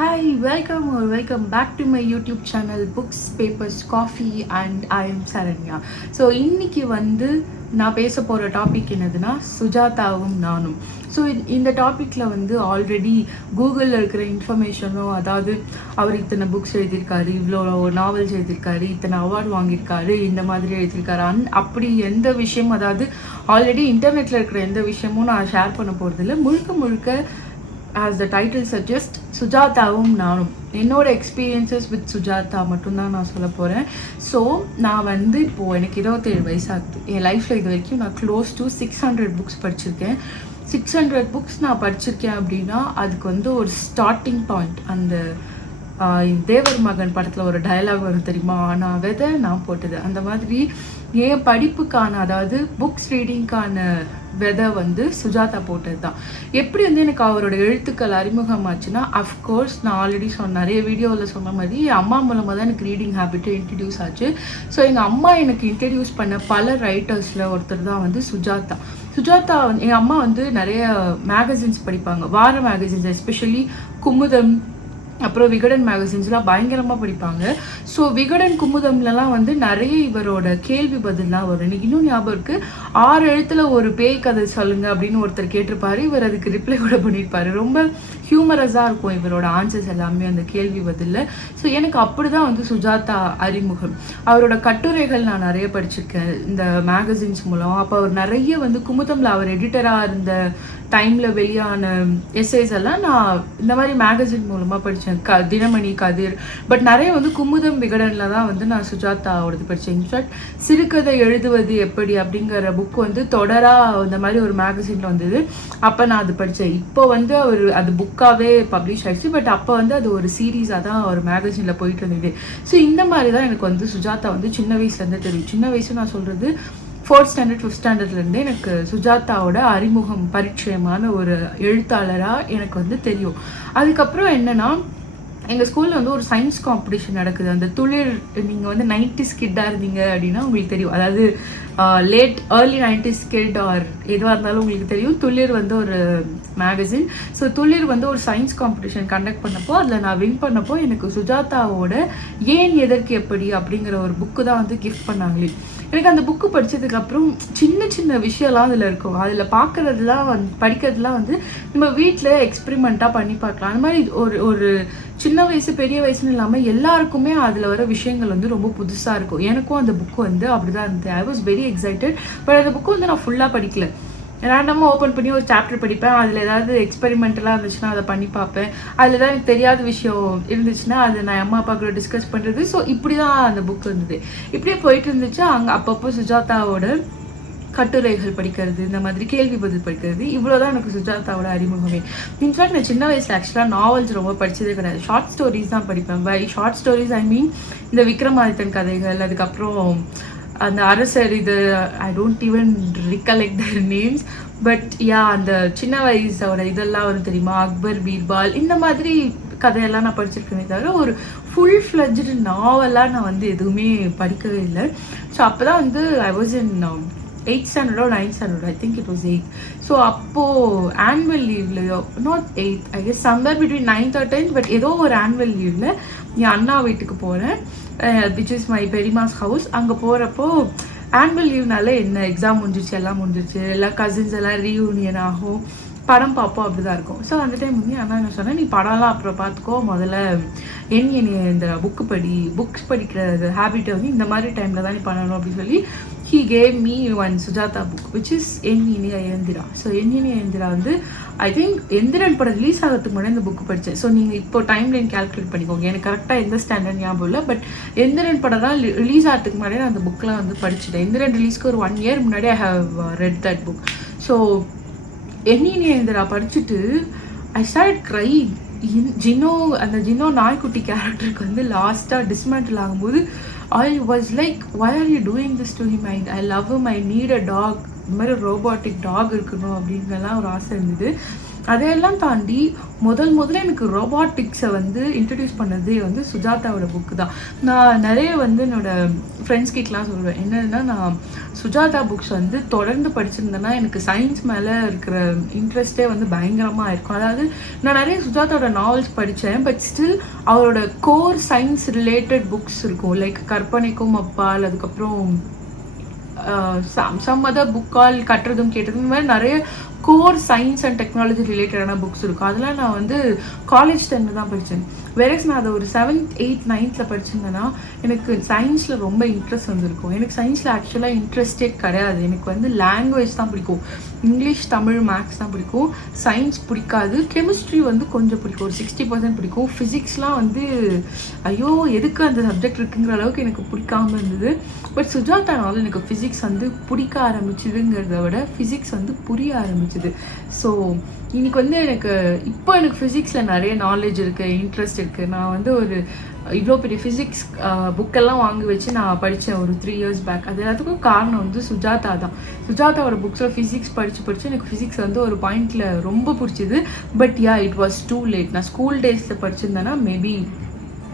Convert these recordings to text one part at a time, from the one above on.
Hi, welcome back to my YouTube channel Books, Papers, Coffee and I am Saranya. So இன்னைக்கு நான் பேச போகிற topic என்னதுன்னா சுஜாதாவும் நானும். ஸோ இந்த டாப்பிக்கில் ஆல்ரெடி கூகுளில் இருக்கிற இன்ஃபர்மேஷனும், அதாவது அவர் இத்தனை புக்ஸ் எழுதியிருக்காரு, இவ்வளோ நாவல்ஸ் எழுதியிருக்காரு, இத்தனை அவார்டு வாங்கியிருக்காரு, இந்த மாதிரி எழுதியிருக்காரு, அப்படி எந்த விஷயமும், அதாவது ஆல்ரெடி இன்டர்நெட்டில் இருக்கிற எந்த விஷயமும் நான் ஷேர் பண்ண போகிறதில்ல. முழுக்க as the title suggests, சுஜாதாவும் நானும், என்னோட எக்ஸ்பீரியன்சஸ் வித் சுஜாதா மட்டும்தான் நான் சொல்ல போகிறேன். ஸோ நான் இப்போது எனக்கு 27 வயசாகுது. என் லைஃப்பில் இது வரைக்கும் நான் க்ளோஸ் டு 600 புக்ஸ் படிச்சிருக்கேன். 600 புக்ஸ் நான் படிச்சிருக்கேன் அப்படின்னா அதுக்கு ஒரு ஸ்டார்டிங் பாயிண்ட், அந்த தேவர் மகன் படத்தில் ஒரு டயலாக் வரும் தெரியுமா, நான் விதை நான் போட்டது, அந்த மாதிரி என் படிப்புக்கான, அதாவது புக்ஸ் ரீடிங்க்கான விதை சுஜாதா போட்டது தான். எப்படி எனக்கு அவரோட எழுத்துக்கள் அறிமுகமாச்சுன்னா, அஃப்கோர்ஸ் நான் ஆல்ரெடி நிறைய வீடியோவில் சொன்ன மாதிரி என் அம்மா மூலமாக தான் எனக்கு ரீடிங் ஹேபிட்டை இன்ட்ரடியூஸ் ஆச்சு. ஸோ எங்கள் அம்மா எனக்கு இன்ட்ரடியூஸ் பண்ண பல ரைட்டர்ஸில் ஒருத்தர் தான் சுஜாதா. என் அம்மா நிறைய மேகசின்ஸ் படிப்பாங்க, வார மேகசின்ஸ், எஸ்பெஷலி குமுதம், அப்புறம் விகடன் மேகசின்ஸ்லாம் பயங்கரமாக படிப்பாங்க. ஸோ விகடன் குமுதம்லலாம் நிறைய இவரோட கேள்வி பதிலாம் வரும். எனக்கு இன்னும் ஞாபகம் இருக்குது, 6 எழுத்தில் ஒரு பேய் கதை சொல்லுங்க அப்படின்னு ஒருத்தர் கேட்டிருப்பாரு, இவர் அதுக்கு ரிப்ளை கூட பண்ணியிருப்பாரு. ரொம்ப ஹியூமரஸாக இருக்கும் இவரோட ஆன்சர்ஸ் எல்லாமே அந்த கேள்வி பதிலில். ஸோ எனக்கு அப்படி தான் சுஜாதா அறிமுகம். அவரோட கட்டுரைகள் நான் நிறைய படிச்சிருக்கேன் இந்த மேகசின்ஸ் மூலம். அப்போ அவர் நிறைய குமுதமில் அவர் எடிட்டராக இருந்த டைமில் வெளியான எஸ்ஏஸ் எல்லாம் நான் இந்த மாதிரி மேகசின் மூலமாக படித்தேன். தினமணி, கதிர், பட் நிறைய குமுதம் விகடனில் தான் நான் சுஜாதாவோடது படித்தேன். இன்ஃபேக்ட் சிறுகதை எழுதுவது எப்படி அப்படிங்கிற புக் தொடராக இந்த மாதிரி ஒரு மேகசினில் வந்தது. அப்போ நான் அது படித்தேன். இப்போ அவர் அது புக்காகவே பப்ளிஷ் ஆகிடுச்சு, பட் அப்போ அது ஒரு சீரீஸாக தான் ஒரு மேகசினில் போயிட்டு இருந்தது. ஸோ இந்த மாதிரி தான் எனக்கு சுஜாதா சின்ன வயசுலேருந்து தெரியும். சின்ன வயசு நான் சொல்கிறது 4th ஸ்டாண்டர்ட் 5th ஸ்டாண்டர்ட்லேருந்து எனக்கு சுஜாதாவோட அறிமுகம், பரிச்சயமான ஒரு எழுத்தாளராக எனக்கு தெரியும். அதுக்கப்புறம் என்னென்னா, எங்கள் ஸ்கூலில் ஒரு சயின்ஸ் காம்படிஷன் நடக்குது. அந்த துளிர், நீங்கள் 90s கிட்டாக இருந்தீங்க அப்படின்னா உங்களுக்கு தெரியும், அதாவது ஏர்லி 90s கிட் ஆர் எதுவாக இருந்தாலும் உங்களுக்கு தெரியும். துளிர் ஒரு மேகசின். ஸோ துளிர் ஒரு சயின்ஸ் காம்படிஷன் கண்டக்ட் பண்ணப்போ அதில் நான் வின் பண்ணப்போ எனக்கு சுஜாதாவோட ஏன் எதற்கு எப்படி அப்படிங்கிற ஒரு புக்கு தான் கிஃப்ட் பண்ணாங்களே. எனக்கு அந்த புக்கு படித்ததுக்கப்புறம் சின்ன சின்ன விஷயம்லாம் அதில் இருக்கும். அதில் பார்க்குறதுலாம் படிக்கிறதுலாம் நம்ம வீட்டில் எக்ஸ்பெரிமெண்ட்டாக பண்ணி பார்க்கலாம். அந்த மாதிரி ஒரு சின்ன வயசு பெரிய வயசுன்னு இல்லாமல் எல்லாருக்குமே அதில் வர விஷயங்கள் ரொம்ப புதுசாக இருக்கும். எனக்கும் அந்த புக்கு அப்படி தான் இருந்தது. I was very excited. But அந்த புக்கு நான் ஃபுல்லாக படிக்கல. ரேண்டமாக ஓப்பன் பண்ணி ஒரு சாப்டர் படிப்பேன். அதில் ஏதாவது எக்ஸ்பெரிமெண்டெல்லாம் இருந்துச்சுன்னா அதை பண்ணி பார்ப்பேன். அதில் ஏதாவது எனக்கு தெரியாத விஷயம் இருந்துச்சுன்னா அதை நான் அம்மா அப்பா கூட டிஸ்கஸ் பண்ணுறது. ஸோ இப்படி தான் அந்த புக் இருந்தது. இப்படியே போயிட்டு இருந்துச்சு. அங்கே அப்பப்போ சுஜாதாவோட கட்டுரைகள் படிக்கிறது, இந்த மாதிரி கேள்வி பதில் படிக்கிறது, இவ்வளோதான் எனக்கு சுஜாதாவோட அறிமுகமே. இன்ஃபேக்ட் நான் சின்ன வயசில் ஆக்சுவலாக நாவல்ஸ் ரொம்ப படித்ததே கிடையாது. ஷார்ட் ஸ்டோரிஸ் தான் படிப்பேன். By short stories I mean இந்த விக்ரமாதித்தன் கதைகள், அதுக்கப்புறம் அந்த அரசர், இது I don't even recollect their names, but yeah அந்த சின்ன வயசோட இதெல்லாம் தெரியுமா, அக்பர், பீர்பால், இந்த மாதிரி கதையெல்லாம் நான் படிச்சிருக்கேனே தவிர ஒரு ஃபுல் ஃப்ளட்ஜ்டு நாவலாக நான் எதுவுமே படிக்கவே இல்லை. ஸோ அப்போ தான் ஐ வாஸ் இன் 8th ஸ்டாண்டர்டோ 9th ஸ்டாண்டர்டோ, I think it was 8th. So அப்போது ஆனுவல் லீவ்லையோ, not 8th, I guess somewhere between 9th or 10th, but ஏதோ ஒரு ஆனுவல் லீவில் என் அண்ணா வீட்டுக்கு போகிறேன், விச் இஸ் மை பெரியமாஸ் ஹவுஸ். அங்கே போகிறப்போ ஆனுவல் லீவ்னால என்ன, எக்ஸாம் முடிஞ்சிச்சு, எல்லாம் முடிஞ்சிச்சு, எல்லா கசின்ஸ் எல்லாம் ரீயூனியன் ஆகும், படம் பார்ப்போம், அப்படி தான் இருக்கும். ஸோ அந்த டைம் அண்ணா என்ன சொன்னேன், நீ படம்லாம் அப்புறம் பார்த்துக்கோ, முதல்ல இந்த புக்ஸ் படிக்கிற ஹேபிட்டை இந்த மாதிரி டைமில் தான் நீ பண்ணணும் அப்படின்னு சொல்லி he gave me one Sujatha book which is N Iniya இயந்திரா. So En Iniya இயந்திரா I think Enthiran படம் ரிலீஸ் ஆகிறதுக்கு முன்னாடி இந்த புக்கு படித்தேன். ஸோ நீங்கள் இப்போ டைம் லைன் கேல்குலேட் பண்ணிக்கோங்க, எனக்கு கரெக்டாக எந்த ஸ்டாண்டர்ட் ஞாபகம் இல்லை, பட் எந்திரன் படம் தான் ரிலீஸ் ஆகிறதுக்கு முன்னாடியே நான் அந்த புக்கெலாம் படிச்சுட்டேன். எந்திரன் ரிலீஸ்க்கு ஒரு 1 year முன்னாடி I have read that book. So En Iniya Iyanthira படிச்சுட்டு ஐ ஸ்டார்ட் க்ரைங். அந்த ஜினோ நாய்க்குட்டி கேரக்டருக்கு லாஸ்ட்டாக டிஸ்மேண்டில் ஆகும்போது I was like, why are you doing this to him? I love him, I need a dog. இந்த மாதிரி ரோபோட்டிக் டாக் இருக்கணும் அப்படிங்கலாம் ஒரு ஆசை இருந்தது. அதையெல்லாம் தாண்டி முதல்ல எனக்கு ரோபாட்டிக்ஸை வந்து இன்ட்ரடியூஸ் பண்ணதே வந்து சுஜாதாவோட புக்கு தான். நான் நிறைய வந்து என்னோடய ஃப்ரெண்ட்ஸ் கிட்டலாம் சொல்லுவேன், என்னதுன்னா நான் சுஜாதா புக்ஸ் வந்து தொடர்ந்து படிச்சிருந்தேன்னா எனக்கு சயின்ஸ் மேலே இருக்கிற இன்ட்ரெஸ்ட்டே வந்து பயங்கரமாக இருக்கும். அதாவது நான் நிறைய சுஜாதாவோட நாவல்ஸ் படித்தேன், பட் ஸ்டில் அவரோட கோர் சயின்ஸ் ரிலேட்டட் புக்ஸ் இருக்கும். லைக் கற்பனைக்கும் அப்பால், அதுக்கப்புறம் சம் அதர் புக்கால் கட்டுறதும் கேட்டதும், இந்த மாதிரி நிறைய கோர் சயின்ஸ் அண்ட் டெக்னாலஜி ரிலேட்டடான புக்ஸ் இருக்கும். அதெல்லாம் நான் வந்து காலேஜ் டைமில் தான் படித்தேன். வேறஸ் நான் அதை ஒரு 7th 8th 9th படிச்சிருந்தேன்னா எனக்கு சயின்ஸில் ரொம்ப இன்ட்ரெஸ்ட் வந்திருக்கும். எனக்கு சயின்ஸில் ஆக்சுவலாக இன்ட்ரெஸ்டே கிடையாது. எனக்கு வந்து லாங்குவேஜ் தான் பிடிக்கும். இங்கிலீஷ், தமிழ், மேக்ஸ் தான் பிடிக்கும். சயின்ஸ் பிடிக்காது. கெமிஸ்ட்ரி வந்து கொஞ்சம் பிடிக்கும், ஒரு 60% பிடிக்கும். ஃபிசிக்ஸ்லாம் வந்து ஐயோ எதுக்கு அந்த சப்ஜெக்ட் இருக்குங்கிற அளவுக்கு எனக்கு பிடிக்காமல் இருந்தது. பட் சுஜாதானால எனக்கு ஃபிசிக்ஸ் வந்து பிடிக்க ஆரம்பிச்சுதுங்கிறத விட ஃபிசிக்ஸ் வந்து புரிய ஆரம்பிச்சுது. ஸோ இன்னைக்கு வந்து எனக்கு ஃபிசிக்ஸில் நிறைய நாலேஜ் இருக்குது, இன்ட்ரெஸ்ட் இருக்குது. நான் வந்து ஒரு இவ்வளோ பெரிய ஃபிசிக்ஸ் புக்கெல்லாம் வாங்கி வச்சு நான் படித்தேன் ஒரு 3 years பேக். அது எல்லாத்துக்கும் காரணம் வந்து சுஜாதா தான். சுஜாதாவோட புக்ஸில் ஃபிசிக்ஸ் படித்து எனக்கு ஃபிசிக்ஸ் வந்து ஒரு பாயிண்டில் ரொம்ப பிடிச்சிது. But it was too late. நான் ஸ்கூல் டேஸில் படிச்சிருந்தேன்னா மேபி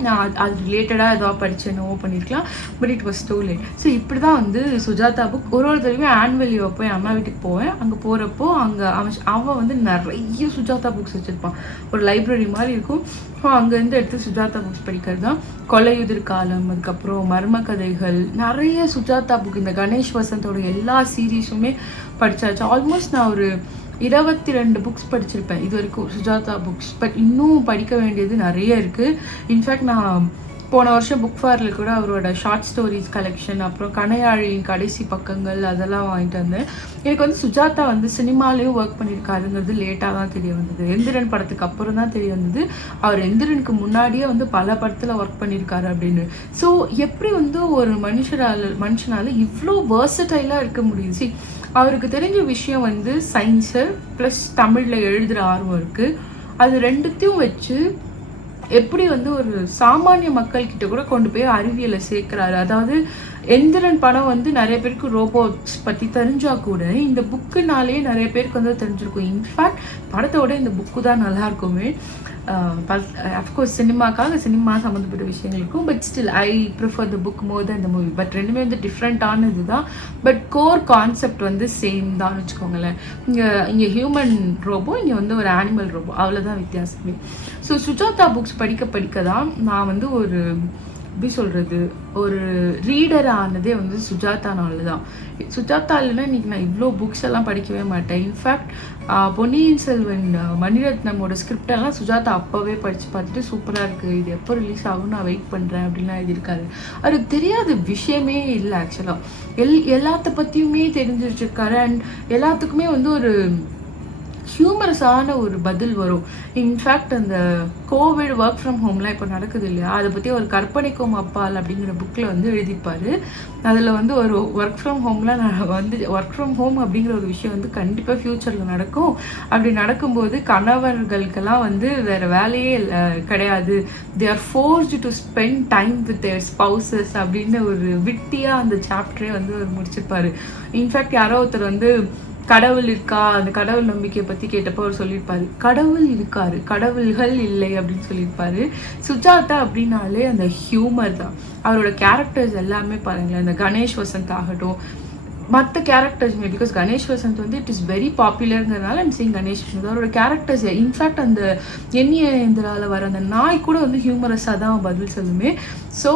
நான் அது ரிலேட்டடாக ஏதாவது படித்தேனோ பண்ணியிருக்கலாம். But it was too late. So இப்படி தான் வந்து சுஜாதா புக் ஒரு தடவையும் ஆனுவல் லீவ் அப்போ என் அம்மா வீட்டுக்கு போவேன். அங்கே போகிறப்போ அங்கே அவன் வந்து நிறைய சுஜாதா புக்ஸ் வச்சுருப்பான். ஒரு லைப்ரரி மாதிரி இருக்கும். ஸோ அங்கேருந்து எடுத்து சுஜாதா புக்ஸ் படிக்கிறது தான். கொலையுதிர் காலம், அதுக்கப்புறம் மர்ம கதைகள், நிறைய சுஜாதா புக். இந்த கணேஷ் வசந்தோட எல்லா சீரீஸுமே படித்தாச்சு. ஆல்மோஸ்ட் நான் ஒரு 22 புக்ஸ் படிச்சிருப்பேன் இது வரைக்கும், சுஜாதா புக்ஸ். பட் இன்னும் படிக்க வேண்டியது நிறைய இருக்குது. இன்ஃபேக்ட் நான் போன வருஷம் புக் ஃபேரில் கூட அவரோட ஷார்ட் ஸ்டோரிஸ் கலெக்ஷன், அப்புறம் கனையாழியின் கடைசி பக்கங்கள் அதெல்லாம் வாங்கிட்டு வந்தேன். எனக்கு வந்து சுஜாதா வந்து சினிமாலேயும் ஒர்க் பண்ணியிருக்காருங்கிறது லேட்டாக தான் தெரிய வந்தது. எந்திரன் படத்துக்கு அப்புறம் தான் தெரிய வந்தது அவர் எந்திரனுக்கு முன்னாடியே வந்து பல படத்தில் ஒர்க் பண்ணியிருக்காரு அப்படின்னு. ஸோ எப்படி வந்து ஒரு மனுஷனால இவ்வளோ வேர்சடைலாக இருக்க முடியுது. அவருக்கு தெரிஞ்ச விஷயம் வந்து சயின்ஸு ப்ளஸ் தமிழில் எழுதுகிற ஆர்வம் இருக்குது. அது ரெண்டுத்தையும் வச்சு எப்படி வந்து ஒரு சாமானிய மக்கள்கிட்ட கூட கொண்டு போய் அறிவியலை சேர்க்குறாரு. அதாவது எந்திரன் படம் வந்து நிறைய பேருக்கு ரோபோட்ஸ் பற்றி தெரிஞ்சால் கூட இந்த புக்குனாலே நிறைய பேருக்கு வந்து தெரிஞ்சிருக்கும். இன்ஃபேக்ட் படத்தோட இந்த புக்கு தான் நல்லாயிருக்குமே. அஃப்கோர்ஸ் சினிமா சம்மந்தப்பட்ட விஷயங்கள் இருக்கும். But still I prefer the book more than the movie. But ரெண்டுமே வந்து டிஃப்ரெண்ட்டானது தான். பட் கோர் கான்செப்ட் வந்து சேம் தான் வச்சுக்கோங்களேன். இங்கே ஹியூமன் ரோபோ, இங்கே வந்து ஒரு அனிமல் ரோபோ, அவ்வளோதான் வித்தியாசமே. ஸோ சுஜாதா புக்ஸ் படிக்க தான் நான் வந்து ஒரு எப்படி சொல்கிறது, ஒரு ரீடர் ஆனதே வந்து சுஜாதானால தான். சுஜாதா இல்லைன்னா இன்றைக்கி நான் இவ்வளோ புக்ஸ் எல்லாம் படிக்கவே மாட்டேன். இன்ஃபேக்ட் பொன்னியின் செல்வன் மணிரத்னமோட ஸ்கிரிப்டெல்லாம் சுஜாதா அப்போவே படித்து பார்த்துட்டு சூப்பராக இருக்குது, இது எப்போ ரிலீஸ் ஆகும் நான் வெயிட் பண்ணுறேன் அப்படின்லாம் எழுதியிருக்காரு. அவருக்கு தெரியாத விஷயமே இல்லை ஆக்சுவலாக. எல்லாத்த பற்றியுமே தெரிஞ்சு வச்சுருக்காரு. அண்ட் எல்லாத்துக்குமே வந்து ஒரு ஹியூமரஸான ஒரு பதில் வரும். இன்ஃபேக்ட் அந்த கோவிட் ஒர்க் ஃப்ரம் ஹோம்லாம் இப்போ நடக்குது இல்லையா, அதை பற்றி ஒரு கற்பனைக்கும் அப்பால் அப்படிங்கிற புக்கில் வந்து எழுதிப்பார். அதில் வந்து ஒரு ஒர்க் ஃப்ரம் ஹோம் அப்படிங்கிற ஒரு விஷயம் வந்து கண்டிப்பாக ஃப்யூச்சரில் நடக்கும். அப்படி நடக்கும்போது கணவர்களுக்கெல்லாம் வந்து வேறு வேலையே கிடையாது, they are forced to spend time with their spouses அப்படின்னு ஒரு விட்டியாக அந்த சாப்டரே வந்து அவர் முடிச்சிருப்பார். இன்ஃபேக்ட் யாரோ ஒருத்தர் வந்து கடவுள் இருக்கா, அந்த கடவுள் நம்பிக்கையை பற்றி கேட்டப்போ அவர் சொல்லியிருப்பாரு, கடவுள் இருக்காரு, கடவுள்கள் இல்லை அப்படின்னு சொல்லியிருப்பாரு. சுஜாதா அப்படின்னாலே அந்த ஹியூமர் தான். அவரோட கேரக்டர்ஸ் எல்லாமே பாருங்களேன், இந்த கணேஷ் வசந்த் ஆகட்டும், மற்ற கேரக்டர்ஸுமே, பிகாஸ் கணேஷ் வசந்த் வந்து இட் இஸ் வெரி பாப்புலருங்கிறதுனால ஐம் சீயிங் கணேஷ் வசந்த். அவரோட கேரக்டர்ஸ் இன்ஃபேக்ட் அந்த எண்ணிய இந்திராவில் வர அந்த நாய் கூட வந்து ஹியூமரஸாக தான் பதில் சொல்லுமே. ஸோ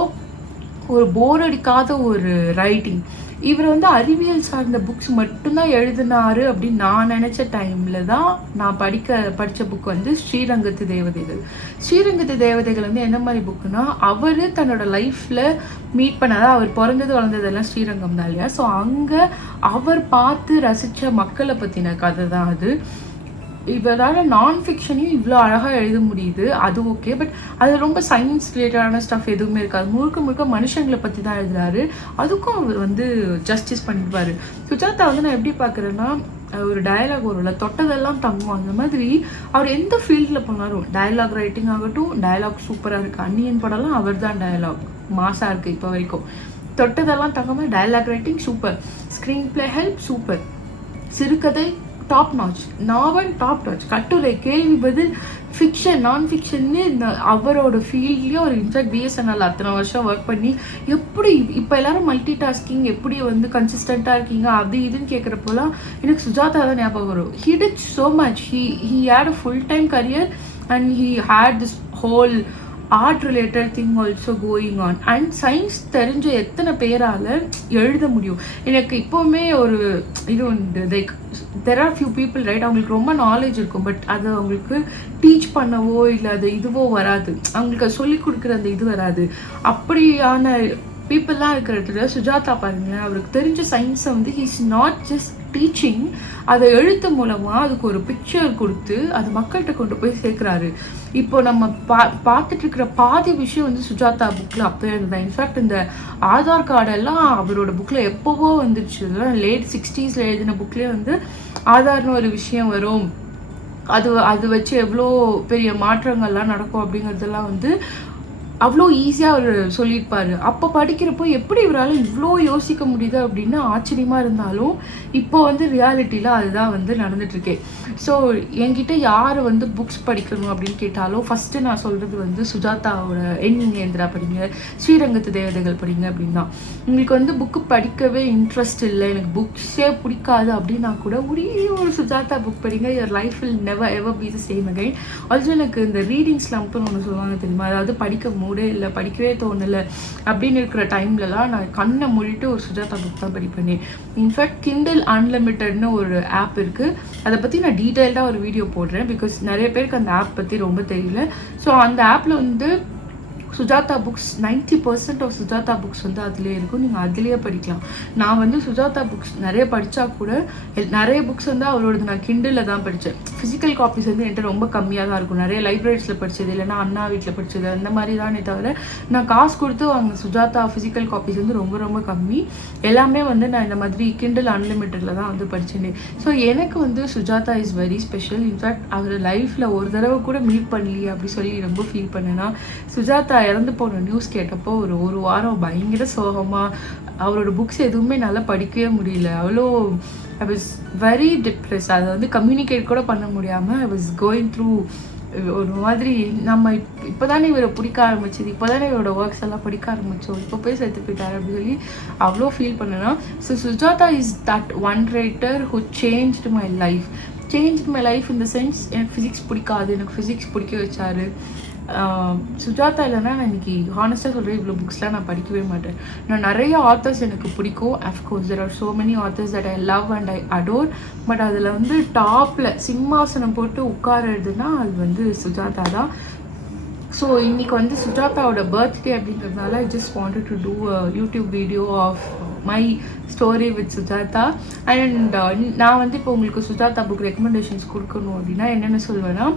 ஒரு போர் அடிக்காத ஒரு ரைட்டிங். இவர் வந்து அறிவியல் சார்ந்த புக்ஸ் மட்டும்தான் எழுதினாரு அப்படின்னு நான் நினச்ச டைமில் தான் நான் படித்த புக் வந்து ஸ்ரீரங்கத்து தேவதைகள் வந்து என்ன மாதிரி புக்குன்னா, அவர் தன்னோட லைஃப்பில் மீட் பண்ணாதான், அவர் பிறந்தது வளர்ந்ததெல்லாம் ஸ்ரீரங்கம் தான் இல்லையா. ஸோ அங்கே அவர் பார்த்து ரசித்த மக்களை பற்றின கதை தான் அது. இவரால் நான் ஃபிக்ஷனையும் இவ்வளோ அழகாக எழுத முடியுது, அது ஓகே. பட் அது ரொம்ப சயின்ஸ் ரிலேட்டடான ஸ்டஃப் எதுவுமே இருக்காது. முழுக்க மனுஷங்களை பற்றி தான் எழுதுறாரு. அதுக்கும் அவர் வந்து ஜஸ்டிஸ் பண்ணிடுவார். சுஜாதா வந்து நான் எப்படி பார்க்குறேன்னா, ஒரு டயலாக் வரும்ல, தொட்டதெல்லாம் தங்கும், அந்த மாதிரி அவர் எந்த ஃபீல்டில் போனாலும் டயலாக் ரைட்டிங் ஆகட்டும், டயலாக் சூப்பராக இருக்குது. அன்னியன் படம்லாம் அவர் தான் டயலாக் மாசாக இருக்குது இப்போ வரைக்கும். தொட்டதெல்லாம் தங்காமல் dialogue writing super, screenplay help super, சிறுகதை top notch, novel top notch, கட்டுரை, கேள்வி பதில், ஃபிக்ஷன், நான் ஃபிக்ஷன்னு இந்த அவரோட ஃபீல்ட்லேயே ஒரு இன்ஃபேக்ட் பிஎஸ்என்எல் அத்தனை வருஷம் ஒர்க் பண்ணி எப்படி இப்போ எல்லாரும் மல்டி டாஸ்கிங் எப்படி வந்து கன்சிஸ்டண்ட்டாக இருக்கீங்க அது இதுன்னு கேட்குறப்போலாம் எனக்கு சுஜாதா தான் ஞாபகம் வரும். He did so much. He had a full time career and he had this whole art related thing also going on. And science தெரிஞ்ச எத்தனை பேரால் எழுத முடியும். எனக்கு இப்போவுமே ஒரு இது உண்டு, like there are few people right, அவங்களுக்கு ரொம்ப நாலேஜ் இருக்கும், பட் அது அவங்களுக்கு டீச் பண்ணவோ இல்லை அது இதுவோ வராது, அவங்களுக்கு அது சொல்லிக் கொடுக்குற அந்த இது வராது. அப்படியான பீப்புளெலாம் இருக்கிறதுல சுஜாதா பாருங்களேன், அவருக்கு தெரிஞ்ச சயின்ஸை வந்து ஹீஸ் நாட் ஜஸ்ட் டீச்சிங், அதை எழுத்து மூலமாக அதுக்கு ஒரு பிக்சர் கொடுத்து அது மக்கள்கிட்ட கொண்டு போய் சேர்க்குறாரு. இப்போ நம்ம பார்த்துட்டு இருக்கிற பாதி விஷயம் வந்து சுஜாதா புக்கில் அப்போயே இருந்தது. இன்ஃபேக்ட் இந்த ஆதார் கார்டெல்லாம் அவரோட புக்கில் எப்போவோ வந்துருச்சு. லேட் 60s எழுதின புக்லேயே வந்து ஆதார்னு ஒரு விஷயம் வரும், அது வச்சு எவ்வளோ பெரிய மாற்றங்கள்லாம் நடக்கும் அப்படிங்கிறதெல்லாம் வந்து அவ்வளோ ஈஸியாக அவர் சொல்லியிருப்பார். அப்போ படிக்கிறப்போ எப்படி இவரால் இவ்வளோ யோசிக்க முடியுது அப்படின்னு ஆச்சரியமாக இருந்தாலும் இப்போ வந்து ரியாலிட்டியில் அதுதான் வந்து நடந்துட்டுருக்கேன். ஸோ என்கிட்ட யார் வந்து புக்ஸ் படிக்கணும் அப்படின்னு கேட்டாலும் ஃபஸ்ட்டு நான் சொல்கிறது வந்து சுஜாதாவோட என் இந்திரா படிங்க, ஸ்ரீரங்கத்து தேவதைகள் படிங்க அப்படின்னு தான். உங்களுக்கு வந்து புக்கு படிக்கவே இன்ட்ரெஸ்ட் இல்லை, எனக்கு புக்ஸே பிடிக்காது அப்படின்னா கூட ஒரு சுஜாதா புக் படிங்க, your life will never ever be the same again. Also எனக்கு இந்த ரீடிங் ஸ்லம்ப்னு ஒன்று சொல்லுவாங்க தெரியுமா, அதாவது படிக்க மூடே இல்லை, படிக்கவே தோணலை அப்படின்னு இருக்கிற டைம்லலாம் நான் கண்ணை மூடிட்டு ஒரு சுஜாதா புக் தான் படிப்பேன். இன்ஃபேக்ட் கிண்டில் அன்லிமிட்டட்னு ஒரு ஆப் இருக்குது, அதை பற்றி நான் டீட்டெயில்டாக ஒரு வீடியோ போடுறேன். பிகாஸ் நிறைய பேருக்கு அந்த ஆப் பற்றி ரொம்ப தெரியல. ஸோ அந்த ஆப்பில் வந்து Sujatha books 90% of Sujatha books வந்து அதிலே இருக்கும், நீங்கள் அதிலேயே படிக்கலாம். நான் வந்து சுஜாதா புக்ஸ் நிறைய படித்தா கூட நிறைய புக்ஸ் வந்து அவரோடது நான் கிண்டில் தான் படித்தேன். ஃபிசிக்கல் காப்பீஸ் வந்து என்கிட்ட ரொம்ப கம்மியாக தான் இருக்கும். நிறைய லைப்ரரிஸில் படித்தது இல்லைன்னா அண்ணா வீட்டில் படித்தது அந்த மாதிரி தானே தவிர நான் காசு கொடுத்து வாங்க சுஜாதா ஃபிசிக்கல் காப்பீஸ் வந்து ரொம்ப ரொம்ப கம்மி. எல்லாமே வந்து நான் இந்த மாதிரி கிண்டில் அன்லிமிட்டடில் தான் வந்து படித்தேன். ஸோ எனக்கு வந்து Sujatha is very special. In fact அவர் லைஃப்பில் ஒரு தடவை கூட மீட் பண்ணலையே அப்படி சொல்லி ரொம்ப ஃபீல் பண்ணேன்னா, சுஜாதா இறந்து போன நியூஸ் கேட்டப்போ ஒரு வாரம் பயங்கர சோகமாக, அவரோட புக்ஸ் எதுவுமே நல்லா படிக்கவே முடியல. அவ்வளோ ஐ வாஸ் வெரி டிப்ரெஸ். அதை வந்து கம்யூனிகேட் கூட பண்ண முடியாமல் ஐ வாஸ் கோயிங் த்ரூ ஒரு மாதிரி. நம்ம இப்போ தானே இவரை பிடிக்க ஆரம்பிச்சது, இப்போ தானே இவரோட ஒர்க்ஸ் எல்லாம் படிக்க ஆரம்பித்தோம், இப்போ போய் செத்து போயிட்டார் அப்படின்னு சொல்லி அவ்வளோ ஃபீல் பண்ணேன்னா. So Sujatha is that one writer who changed my life. In the sense, எனக்கு ஃபிசிக்ஸ் பிடிக்காது, எனக்கு ஃபிசிக்ஸ் பிடிக்க வச்சாரு. சுஜாதா இல்லைன்னா நான் இன்னைக்கு ஹானஸ்ட்டாக சொல்கிறேன், இவ்வளோ புக்ஸ்லாம் நான் படிக்கவே மாட்டேன். நான் நிறைய ஆத்தர்ஸ் எனக்கு பிடிக்கும். Of course there are so many authors that I love and I adore. But அதில் வந்து டாப்பில் சிம்மாசனம் போட்டு உட்காருறதுன்னா அது வந்து சுஜாதா தான். ஸோ இன்றைக்கி வந்து சுஜாதாவோட பர்த்டே அப்படின்றதுனால I just wanted to do a YouTube video of my story with Sujatha. And நான் வந்து இப்போ உங்களுக்கு சுஜாதா புக் ரெக்கமெண்டேஷன்ஸ் கொடுக்கணும் அப்படின்னா என்னென்ன சொல்வேன்னா,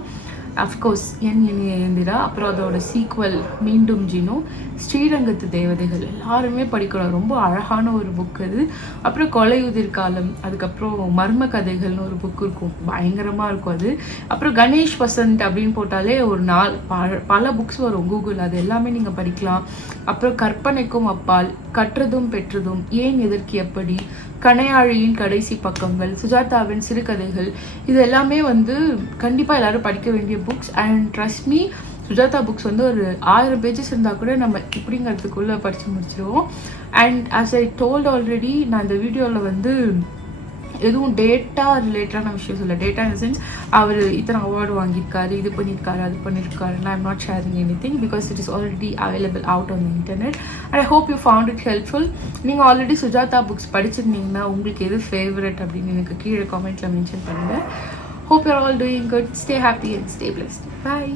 அஃப்கோர்ஸ் என் இந்திரா, அப்புறம் அதோட சீக்வல் மீண்டும் ஜீனோ, ஸ்ரீரங்கத்து தேவதைகள் எல்லாருமே படிக்கணும். ரொம்ப அழகான ஒரு புக் அது. அப்புறம் கொலையுதிர் காலம், அதுக்கப்புறம் மர்ம கதைகள்னு ஒரு புக் இருக்கும், பயங்கரமாக இருக்கும் அது. அப்புறம் கணேஷ் வசந்த் அப்படின்னு போட்டாலே ஒரு பல புக்ஸ் வரும் கூகுள், அது எல்லாமே நீங்கள் படிக்கலாம். அப்புறம் கற்பனைக்கும் அப்பால், கற்றதும் பெற்றதும், ஏன் எதற்கு எப்படி, கணையாழியின் கடைசி பக்கங்கள், சுஜாதாவின் சிறுகதைகள், இது எல்லாமே வந்து கண்டிப்பாக எல்லோரும் படிக்க வேண்டிய books. And trust me, Sujatha books வந்து ஒரு 1000 பேஜஸ் இருந்தால் கூட நம்ம இப்படிங்கிறதுக்குள்ளே படித்து முடிச்சிடுவோம். And as I told already, நான் இந்த வீடியோவில் வந்து எதுவும் டேட்டா ரிலேட்டடான விஷயம் சொல்ல, டேட்டா இன் த சென்ஸ் அவர் இத்தனை அவார்டு வாங்கியிருக்காரு, இது பண்ணியிருக்காரு, அது பண்ணியிருக்காரு, I am not sharing any thing because it is already available out on the internet. And I hope you found it helpful. நீங்கள் ஆல்ரெடி சுஜாதா புக்ஸ் படிச்சிருந்தீங்கன்னா உங்களுக்கு எது ஃபேவரட் அப்படின்னு எனக்கு கீழே காமெண்ட்டில் மென்ஷன் பண்ணுங்கள். Hope you're all doing good. Stay happy and stay blessed. Bye.